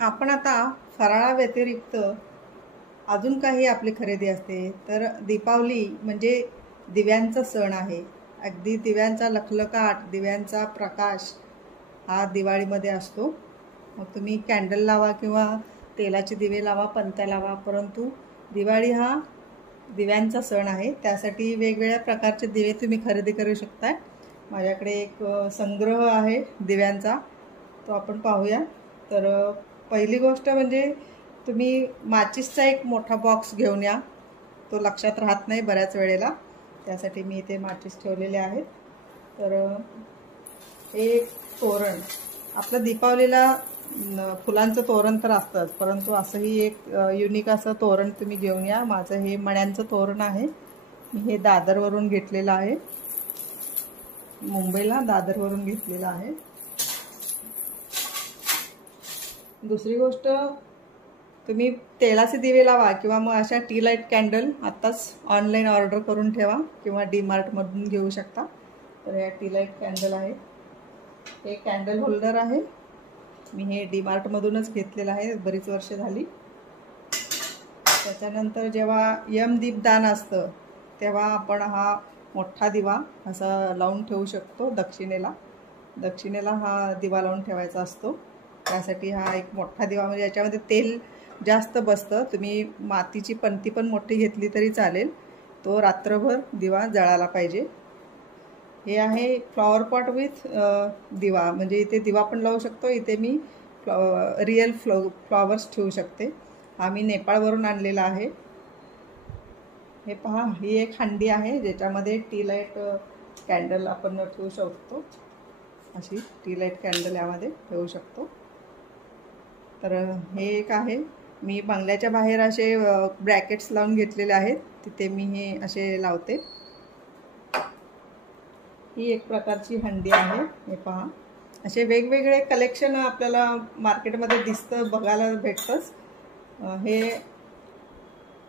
आपण आता फराळाव्यतिरिक्त अजून काही आपली खरेदी असते तर दीपावली म्हणजे दिव्यांचा सण आहे। अगदी दिव्यांचा लखलखाट, दिव्यांचा प्रकाश हा दिवाळीमध्ये असतो। मग तुम्ही कॅन्डल लावा किंवा तेलाचे दिवे लावा, पणत्या लावा, परंतु दिवाळी हा दिव्यांचा सण आहे। त्यासाठी वेगवेगळ्या प्रकारचे दिवे तुम्ही खरेदी करू शकता। माझ्याकडे एक संग्रह आहे दिव्यांचा, तो आपण पाहूया। तर पहिली गोष्ट म्हणजे तुम्ही माचिसचा एक मोठा बॉक्स घेऊन या। तो लक्षात राहत नाही बऱ्याच वेळेला, त्यासाठी मी इथे माचिस ठेवलेले आहेत। तर एक तोरण, आपलं दीपावलीला फुलांचं तोरण तर असतंच, परंतु असंही एक युनिक असं तोरण तुम्ही घेऊन या। माझं हे मण्यांचं तोरण आहे। मी हे दादरवरून घेतलेलं आहे, मुंबईला दादरवरून घेतलेलं आहे। दुसरी गोष्ट, तुम्ही तेलाचे दिवे लावा किंवा मग अशा टी लाईट कॅन्डल आत्ताच ऑनलाईन ऑर्डर करून ठेवा किंवा डीमार्टमधून घेऊ शकता। तर या टी लाईट कॅन्डल आहे, हे कॅन्डल होल्डर आहे। मी हे डीमार्टमधूनच घेतलेलं आहे, बरीच वर्ष झाली। त्याच्यानंतर जेव्हा दीपदान असतं तेव्हा आपण हा मोठा दिवा असा लावून ठेवू शकतो। दक्षिणेला हा दिवा लावून ठेवायचा असतो। त्यासाठी हा एक मोठा दिवा, म्हणजे याच्यामध्ये तेल जास्त बसतं। तुम्ही मातीची पणती पण मोठी घेतली तरी चालेल, तो रात्रभर दिवा जळायला पाहिजे। हे आहे फ्लॉवर पॉट विथ दिवा, म्हणजे इथे दिवा पण लावू शकतो, इथे मी रिअल फ्लॉवर्स ठेवू शकते। हा मी नेपाळवरून आणलेला आहे। हे पहा, ही एक हंडी आहे ज्याच्यामध्ये टी लाईट कॅन्डल आपण ठेवू शकतो। अशी टी लाईट कॅन्डल यामध्ये ठेवू शकतो। तर हे एक आहे, मी बंगल्याच्या बाहेर असे ब्रॅकेट्स लावून घेतलेले आहेत, तिथे मी हे असे लावते। ही एक प्रकारची हंडी आहे। हे पहा, असे वेगवेगळे कलेक्शन आपल्याला मार्केटमध्ये दिसतं, बघायला भेटतंच। हे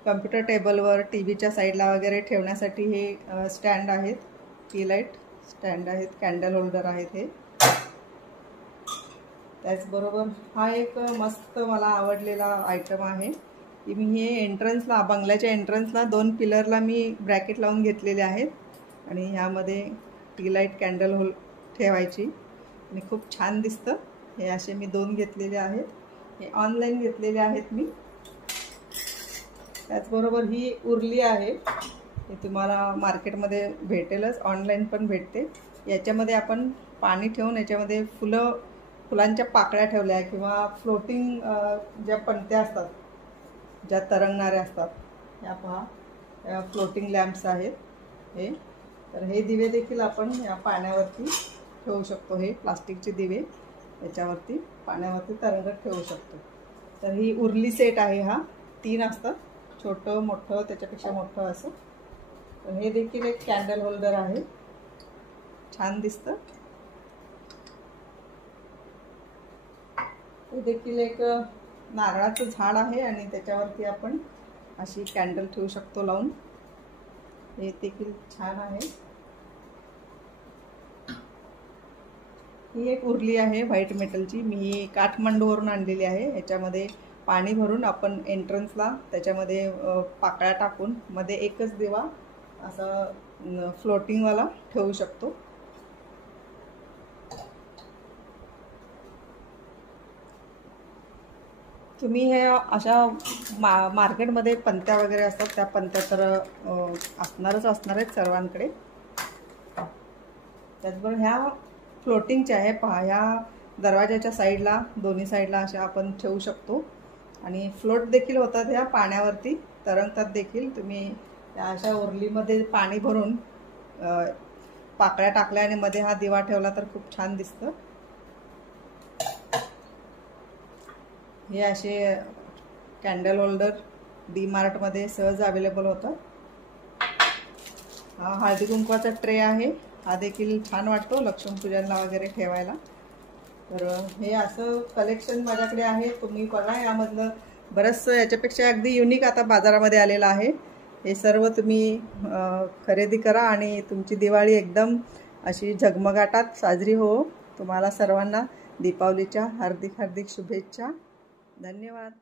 कम्प्युटर टेबलवर, टी व्हीच्या साईडला वगैरे ठेवण्यासाठी हे स्टँड आहेत, टी लाईट स्टँड आहेत, कॅन्डल होल्डर आहेत हे। त्याचबरोबर हा एक मस्त मला आवडलेला आयटम आहे की मी हे एंट्रन्सला, बंगल्याच्या एंट्रन्सला 2 पिलरला मी ब्रॅकेट लावून घेतलेले आहेत आणि ह्यामध्ये टी लाईट कॅन्डल ठेवायची आणि खूप छान दिसतं। हे असे मी 2 घेतलेले आहेत, हे ऑनलाईन घेतलेले आहेत मी। त्याचबरोबर ही उरली आहे, हे तुम्हाला मार्केटमध्ये भेटेलच, ऑनलाईन पण भेटते। याच्यामध्ये आपण पाणी ठेवून याच्यामध्ये फुलांच्या पाकळ्या ठेवल्या किंवा फ्लोटिंग ज्या पणत्या असतात, ज्या तरंगणाऱ्या असतात, या पहा, या फ्लोटिंग लॅम्प्स आहेत हे। तर हे दिवे देखील आपण या पाण्यावरती ठेवू शकतो। हे प्लास्टिकचे दिवे याच्यावरती पाण्यावरती तरंगत ठेवू शकतो। तर ही उरली सेट आहे, हा 3 असतात, छोटं मोठं त्याच्यापेक्षा मोठं असं। तर हे देखील एक कॅन्डल होल्डर आहे, छान दिसतं। हे देखील एक नारळाचं झाड आहे आणि त्याच्यावरती आपण अशी कॅन्डल ठेवू शकतो लावून, हे देखील छान आहे। ही एक उरली आहे व्हाईट मेटलची, मी काठमांडूवरून आणलेली आहे। याच्यामध्ये पाणी भरून आपण एंट्रन्सला त्याच्यामध्ये पाकळ्या टाकून मध्ये एकच दिवा असा फ्लोटिंगवाला ठेवू शकतो। तुम्ही हे अशा मार्केटमध्ये पणत्या वगैरे असतात, त्या पणत्या तर असणारच आहेत सर्वांकडे। त्याचबरोबर ह्या फ्लोटिंगच्या आहे पहा, ह्या दरवाजाच्या साईडला, दोन्ही साईडला अशा आपण ठेवू शकतो आणि फ्लोट देखील होतात, ह्या पाण्यावरती तरंगतात देखील। तुम्ही त्या अशा उरलीमध्ये पाणी भरून पाकळ्या टाकल्या आणि मध्ये हा दिवा ठेवला तर खूप छान दिसतं। हे असे कॅन्डल होल्डर डीमार्टमध्ये सहज अवेलेबल होतं। हा हळदी कुंकवाचा ट्रे आहे, हा देखील छान वाटतो लक्ष्मीपूजनला वगैरे ठेवायला। तर हे असं कलेक्शन माझ्याकडे आहे, तुम्ही बघा। यामधलं बरंचसं याच्यापेक्षा अगदी युनिक आता बाजारामध्ये आलेलं आहे। हे सर्व तुम्ही खरेदी करा आणि तुमची दिवाळी एकदम अशी झगमगाटात साजरी हो। तुम्हाला सर्वांना दीपावलीच्या हार्दिक शुभेच्छा। धन्यवाद.